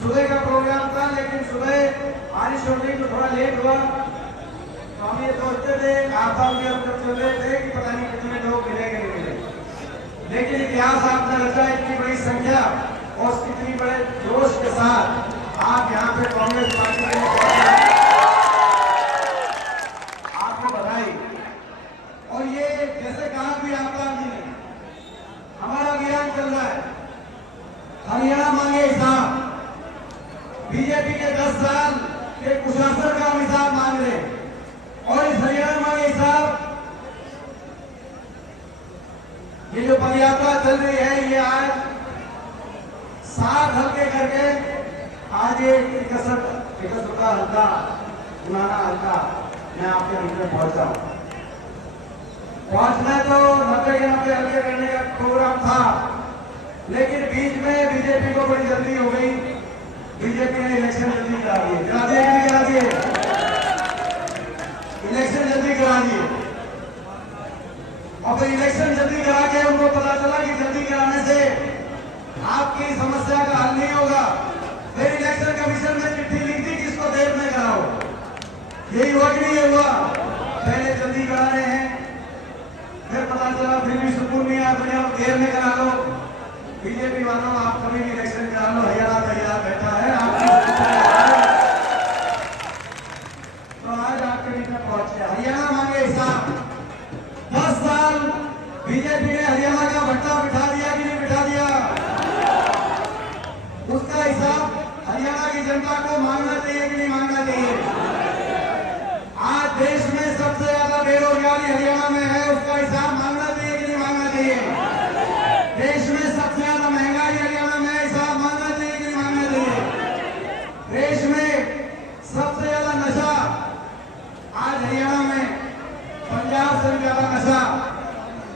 सुबह का प्रोग्राम था, लेकिन सुबह बारिश हो गई तो थोड़ा लेट हुआ। तो हम ये सोचते थे, आता हुए हम जब चल रहे थे कि पता नहीं कितने लोग मिलेंगे नहीं मिलेंगे, लेकिन इतिहास आपने रचा, इतनी बड़ी संख्या और कितनी बड़े जोश के साथ आप यहाँ पे कांग्रेस पार्टी के आपको बधाई। और ये जैसे कहा भी आपका जी ने, हमारा अभियान चल रहा है हरियाणा मांगे हिसाब। बीजेपी के 10 साल के कुशासन का हम हिसाब मांग रहे हैं और इस हरियाणा मांगे हिसाब, ये जो पदयात्रा चल रही है ये आज 7 हल्के करके आज ये 61 का हल्का पुराना हल्का मैं आपके बीच में पहुंचा हूं। पहुंचना तो 90 के 90 हल्के करने का प्रोग्राम था, लेकिन बीच में बीजेपी को बड़ी जल्दी हो गई। बीजेपी ने इलेक्शन जल्दी करा दिए, करा दिए इलेक्शन जल्दी करा दिए। और फिर इलेक्शन जल्दी करा के उनको पता चला कि जल्दी कराने से आपकी समस्या का हल नहीं होगा। फिर इलेक्शन कमीशन में चिट्ठी लिख दी किसको देर में कराओ। यही हुआ कि नहीं हुआ? पहले जल्दी करा रहे हैं, फिर पता चला फिर भी सुकून नहीं आया, तो आप देर में करा लो। बीजेपी वालों आप कभी भी इलेक्शन करा लो, हरियाणा तैयार बैठा है तो आज आपके बीच में पहुंचे। हरियाणा मांगे हिसाब। 10 साल बीजेपी ने हरियाणा का भट्टा बिठा दिया कि नहीं बिठा दिया? उसका हिसाब हरियाणा की जनता को मांगना चाहिए कि नहीं मांगना चाहिए? आज देश में सबसे ज्यादा बेरोजगारी हरियाणा में है, उसका हिसाब मांगना चाहिए कि नहीं मांगना चाहिए? देश में सबसे ज्यादा महंगाई हरियाणा में, हिसाब मांगना चाहिए कि नहीं मांगना चाहिए? देश में सबसे ज्यादा नशा आज हरियाणा में, पंजाब से ज्यादा नशा।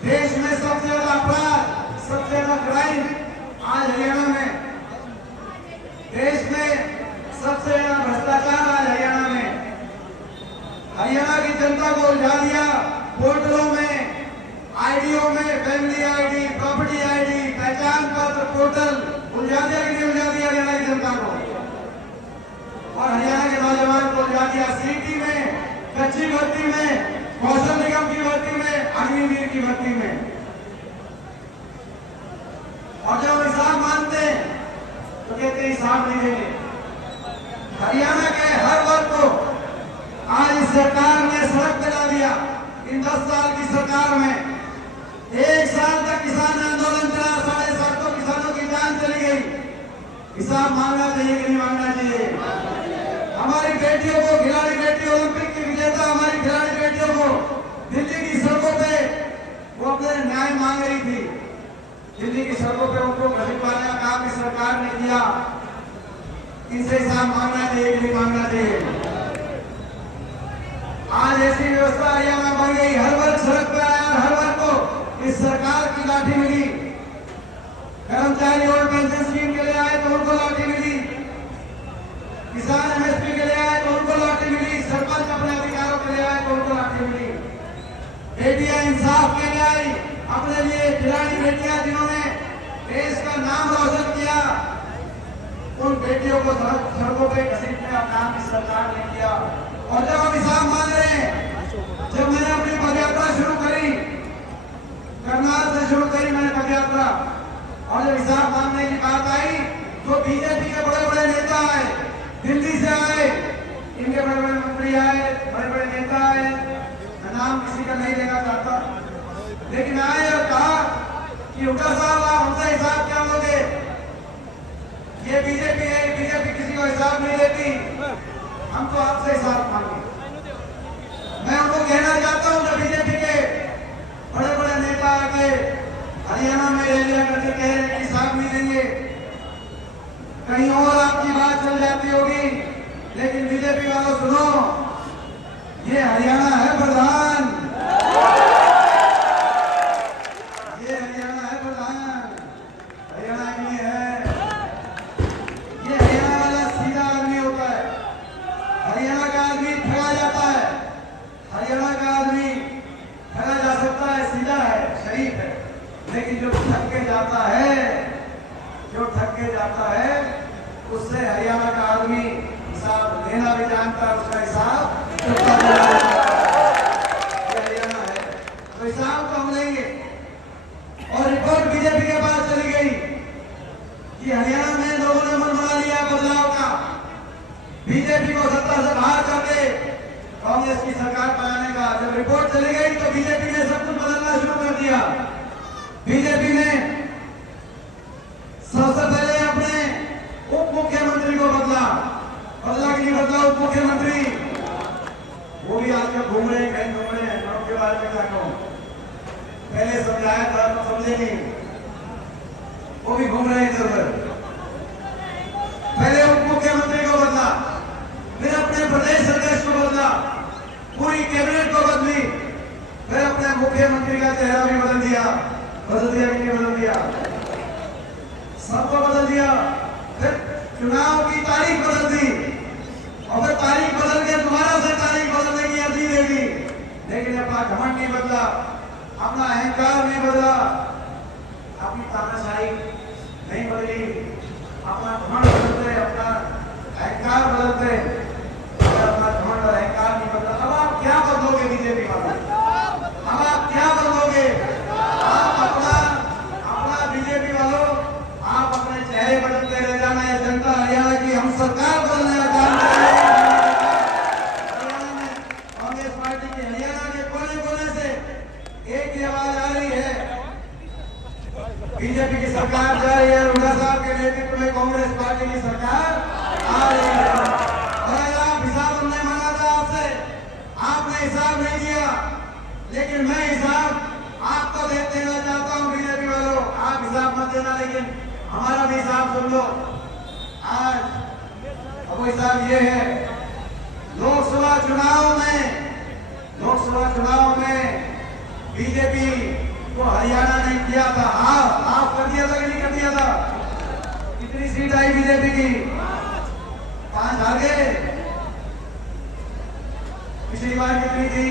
देश में सबसे ज्यादा अपराध, सबसे ज्यादा क्राइम आज हरियाणा में। देश में सबसे ज्यादा भ्रष्टाचार आज हरियाणा में। हरियाणा की जनता को उलझा दिया पोर्टलों में, आईडीओ में, फैमिली आईडी, प्रॉपर्टी आईडी, पहचान पत्र पोर्टल, उलझा दिया कि नहीं उलझा दिया हरियाणा की जनता को? और हरियाणा के नौजवान को उलझा दिया सीटी में, कच्ची भर्ती में, कौशल निगम की भर्ती में, अग्निवीर की भर्ती में। और जब हिसाब मानते हैं तो कहते हिसाब नहीं देंगे। हरियाणा के हर वर्ग को आज इस सरकार ने सड़क बना दिया। इन 10 साल की सरकार में 1 साल तक किसान आंदोलन चला, 750 किसानों की जान चली गई। हिसाब मांगना चाहिए कि नहीं मांगना चाहिए? हमारी बेटियों को, खिलाड़ी बेटी, ओलंपिक की विजेता हमारी खिलाड़ी बेटियों को दिल्ली की सड़कों पे वो अपने न्याय मांग रही थी। दिल्ली की सड़कों पे उनको घसीट पाने का काम इस सरकार ने किया। इनसे हिसाब मांगना चाहिए कि नहीं मांगना चाहिए? आज ऐसी व्यवस्था हरियाणा बन गई, हर वर्ग सड़क पे आया, हर वर्ग को इस सरकार की लाठी मिली। कर्मचारी ओल्ड पेंशन स्कीम के लिए आए तो उनको लाठी मिली, किसान एमएसपी के लिए आए तो उनको लाठी मिली, सरपंच अपने अधिकारों के लिए आए तो उनको लाठी मिली। बेटियां इंसाफ के लिए आई, अपने लिए खिलाड़ी बेटियां जिन्होंने देश का नाम रोशन किया, उन बेटियों को सड़कों पे घसीटने का काम इस सरकार ने किया। और जब हम हिसाब मांग रहे हैं, जब मैंने अपनी पदयात्रा शुरू करी, करनाल से शुरू करी मैंने पदयात्रा, और जब हिसाब मांगने की बात आई तो बीजेपी के बड़े बड़े नेता आए, दिल्ली से आए, इनके बड़े बड़े मंत्री आए, बड़े बड़े नेता आए, मैं नाम किसी का नहीं लेना चाहता, लेकिन आए और कहा कि हुड्डा साहब आप हमसे हिसाब क्या लोगे? ये बीजेपी है, बीजेपी किसी को हिसाब नहीं देती, हम तो आपसे हिसाब मांगे। मैं उनको कहना चाहता हूं, जब बीजेपी के बड़े बड़े नेता आके हरियाणा में रैलियां करके कह रहे हैं हिसाब नहीं देंगे, कहीं और आपकी बात चल जाती होगी, लेकिन बीजेपी वालों सुनो, ये हरियाणा है प्रधान, ये हरियाणा है प्रधान, हरियाणा के लिए है। ये हरियाणा वाला सीधा आदमी होता है, हरियाणा का आदमी ठगा जाता है, हरियाणा का आदमी ठगा जा सकता है, सीधा है, शरीफ है, लेकिन जो ठग के जाता है, जो ठग के जाता है उससे हरियाणा का आदमी हिसाब लेना भी जानता है, उसका हिसाब चुकता भी जानता है। ये हरियाणा है, तो हिसाब तो हम लेंगे। और रिपोर्ट बीजेपी के पास चली गई कि हरियाणा में लोगों ने मन बना लिया बदलाव का, बीजेपी को सत्ता से बाहर करके कांग्रेस की सरकार बनाने का। जब रिपोर्ट चली गई तो बीजेपी ने सब कुछ बदलना शुरू कर दिया। बीजेपी ने सबसे पहले अपने उप मुख्यमंत्री को बदला कि नहीं बदला उप मुख्यमंत्री, वो भी आजकल घूम रहे हैं, कहीं घूम रहे हैं, उनके बारे में क्या कहूं। पहले समझाया था तो समझे नहीं, वो भी घूम रहे हैं इधर उधर। पहले उप मुख्यमंत्री को बदला, फिर अपने प्रदेश अध्यक्ष को बदला, पूरी कैबिनेट को बदली, फिर अपने मुख्यमंत्री का चेहरा भी बदल दिया कि नहीं बदल दिया, सबको बदल दिया। फिर चुनाव की तारीख बदल दी, और फिर तारीख बदल के दोबारा से तारीख बदलने की अर्जी दे दी। लेकिन अपना घमंड नहीं बदला, अपना अहंकार नहीं बदला, अपनी तानाशाही नहीं बदली, अपना घमंड बदलते, अपना अहंकार बदलते, अपना घमंड और अहंकार नहीं बदला। अब आप क्या बदलोगे बीजेपी वाले? अब आप क्या बदलोगे? आप अपना बीजेपी वालों, आप अपने चेहरे बदलते रह जाना है। जनता हरियाणा की हम सरकार बदलने जानते हैं। हरियाणा में कांग्रेस पार्टी की हरियाणा के कोने कोने से एक ही आवाज आ रही है, बीजेपी की सरकार जा रही है, हुड्डा साहब के नेतृत्व में कांग्रेस पार्टी की सरकार आ रही है। और आप हिसाब हमने मांगा था आपसे, आपने हिसाब नहीं दिया, लेकिन मैं हिसाब आपको देना चाहता हूं। बीजेपी वालों, आप हिसाब मत देना, लेकिन हमारा भी हिसाब सुन लो। आज अब वो हिसाब ये है, लोकसभा चुनाव में बीजेपी को हरियाणा ने किया था, आप कर दिया था कि नहीं कर दिया था? कितनी सीट आई बीजेपी की? 5 हार गए। पिछली बार कितनी थी?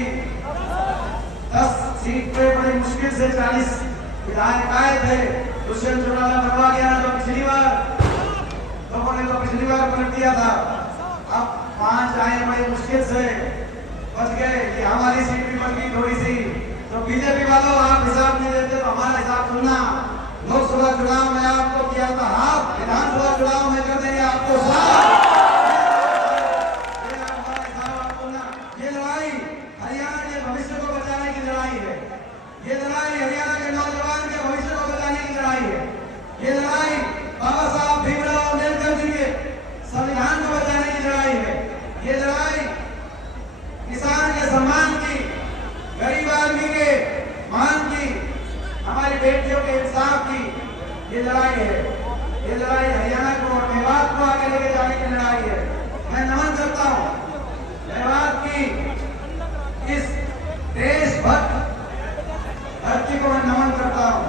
10 सीट पे बड़ी मुश्किल से 40 विधायक आए थे। दुष्यंत चौटाला बनवा गया ना, तो पिछली बार लोगों ने तो पिछली बार पलट दिया था। अब 5 आए, बड़ी मुश्किल से बच गए कि हमारी सीट भी बच गई थोड़ी सी। तो बीजेपी वालों, आप हिसाब नहीं देते तो हमारा हिसाब सुनना। लोकसभा चुनाव में आपको किया था हाफ, विधानसभा चुनाव में कर देंगे आपको साफ। ये लड़ाई हरियाणा के भविष्य को बचाने की लड़ाई है। ये लड़ाई हरियाणा के नौजवान के भविष्य को बचाने की लड़ाई है। ये लड़ाई बाबा साहब भीमराव अम्बेडकर जी के संविधान को बचाने की लड़ाई है। ये लड़ाई किसान के सम्मान की, गरीब आदमी के मान की, हमारी बेटियों के इंसाफ की ये लड़ाई है। ये लड़ाई हरियाणा को और मेवात को आगे लेके जाने की लड़ाई है। मैं नमन करता हूँ मेवात की इस देशभक्त धरती को, मैं नमन करता हूँ।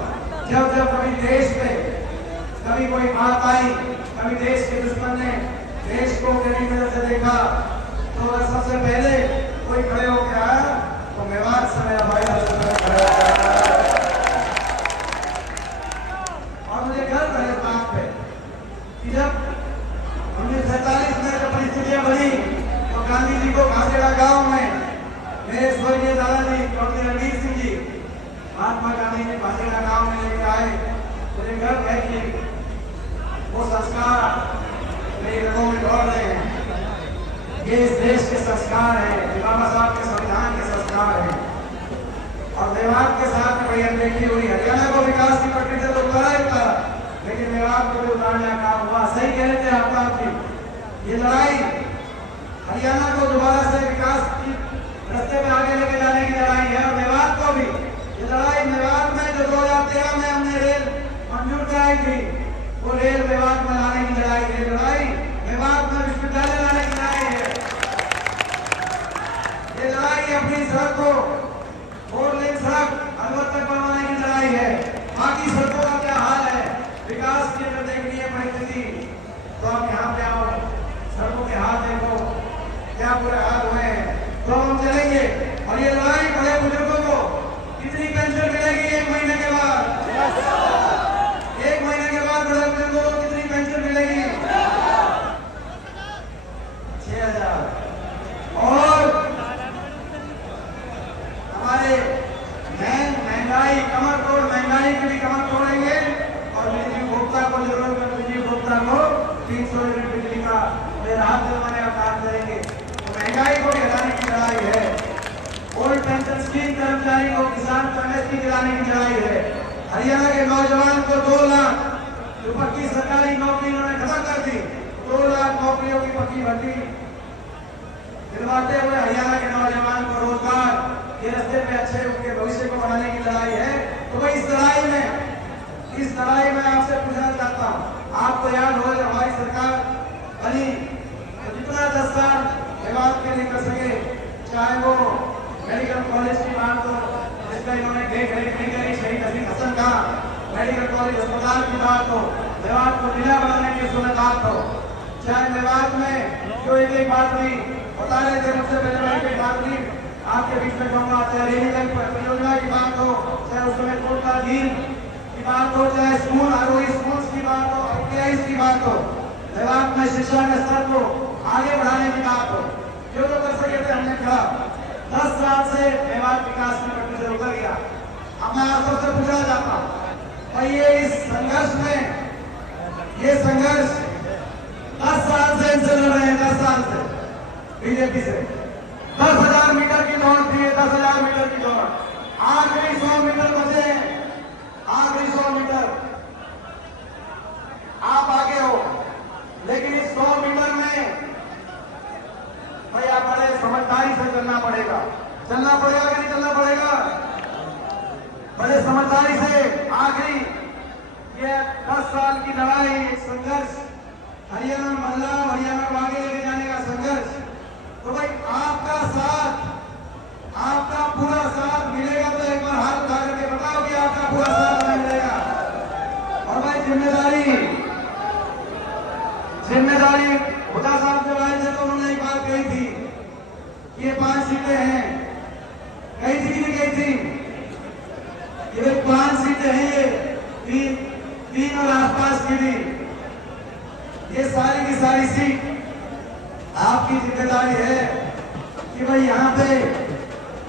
जब जब कभी देश पे कभी कोई बात आई, कभी देश के दुश्मन ने देश को गरीब नजर से देखा, तो सबसे पहले कोई खड़े होकर आया तो मेवात से मेरा भाई खड़ा। और मुझे गर्व है इस बात पे कि जब 1947 में जब परिस्थितियां बनी तो गांधी जी को घासेड़ा गांव में मेरे स्वर्गीय दादाजी चौधरी रणवीर सिंह जी महात्मा गांधी जी घासेड़ा गांव में लेकर आए। मुझे गर्व है कि वो संस्कार मेरे रगों में दौड़ रहे हैं। ये इस देश के संस्कार हैं, बाबा साहब के संविधान के संस्कार हैं। और मेवात के साथ बड़ी अनदेखी हुई। हरियाणा को विकास की पटरी से तो उतारा ही उतारा, लेकिन मेवात को भी उतारने का काम हुआ। सही कह रहे थे आप जी, ये लड़ाई हरियाणा को दोबारा से विकास की रास्ते में आगे लेके जाने की लड़ाई है। और मेवात को भी ये लड़ाई, मेवात में जो 2013 में हमने रेल मंजूर कराई थी, वो रेल मेवात में लाने की लड़ाई है। लड़ाई मेवात में विश्वविद्यालय लाने की लड़ाई है। ये लड़ाई अपनी सड़क को 4 लेन सड़क अलवर तक बनवाने की लड़ाई है। बाकी सड़कों का क्या हाल है, विकास की अगर देखनी है परिस्थिति तो आप यहाँ पे आओ, सड़कों के हाल देखो क्या बुरे हाल हुए हैं, तो हम चलेंगे। और ये लड़ाई बड़े बुजुर्गों को कितनी पेंशन मिलेगी 1 महीने के बाद? 1 महीने के बाद बड़े बुजुर्गों को कितनी पेंशन मिलेगी? राहत दिलवाने का काम करेंगे। तो महंगाई को भी हटाने की लड़ाई है, ओल्ड पेंशन स्कीम कर्मचारी को किसान को एमएसपी दिलाने की लड़ाई है। हरियाणा के नौजवान को 2 लाख जो पक्की सरकारी नौकरी उन्होंने खत्म कर दी, 2 लाख नौकरियों की पक्की भर्ती दिलवाते हुए हरियाणा के नौजवान को रोजगार के रास्ते पे अच्छे उनके भविष्य को बनाने की लड़ाई है। तो भाई इस लड़ाई में आपसे पूछना चाहता हूँ, आपको याद हो जब हमारी सरकार बनी तो जितना 10 साल विवाद के लिए कर सके, चाहे वो मेडिकल कॉलेज की बात हो जिसका इन्होंने देख रेख नहीं करी, शहीद हसीन हसन का मेडिकल कॉलेज अस्पताल की बात हो, विवाद को जिला बनाने की सुनत हो, चाहे विवाद में जो एक बात हुई बता रहे थे मुझसे पहले वाली कोई बात हुई आपके बीच में कहूँगा, चाहे रेलवे परियोजना की बात हो, चाहे उसमें कोटा झील की बात हो, चाहे स्कूल आरोही स्कूल की बात हो, आईटीआई की बात हो, विभाग में शिक्षा के स्तर को आगे बढ़ाने की बात हो, जो तो कर सके थे हमने कहा। 10 साल से विभाग विकास में कभी से उतर गया। अब मैं आप सबसे पूछना चाहता हूँ भाई ये इस संघर्ष में ये संघर्ष 10 साल से इनसे लड़ रहे हैं, 10 साल से बीजेपी से 10,000 मीटर की दौड़ थी, 10,000 मीटर की दौड़, आखिरी 100 मीटर बचे हैं, आखिरी 100 मीटर आप आगे हो, लेकिन इस 100 मीटर में भाई आप बड़े समझदारी से चलना पड़ेगा कि नहीं चलना पड़ेगा? बड़े समझदारी से आखिरी ये 10 साल की लड़ाई, संघर्ष, हरियाणा महिला हरियाणा को आगे लेके जाने का संघर्ष, तो भाई आपका साथ, आपका पूरा साथ मिलेगा तो एक बार हाथ उठा करके बताओ कि आपका पूरा साथ नहीं मिलेगा। और भाई जिम्मेदारी हुड्डा साहब जब आए थे तो उन्होंने एक बात कही थी कि ये 5 सीटें हैं, कही थी कि नहीं कही थी? ये 5 सीटें हैं, ये 3 और आसपास की भी, ये सारी की सारी सीट आपकी जिम्मेदारी है कि भाई यहाँ पे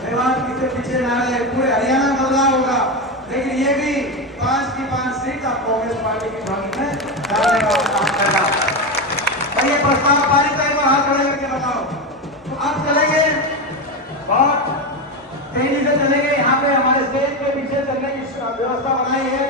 विवाद किसी पीछे ना रहे, पूरे हरियाणा बदलाव होगा, लेकिन ये भी 5 की 5 सीट आप कांग्रेस पार्टी की झोली में डालने का काम करना। और ये प्रस्ताव पारित है, हाथ खड़े करके बताओ। तो आप चलेंगे बहुत तेजी से चलेंगे, यहाँ पे हमारे स्टेज के पीछे चलने की व्यवस्था बनाई है।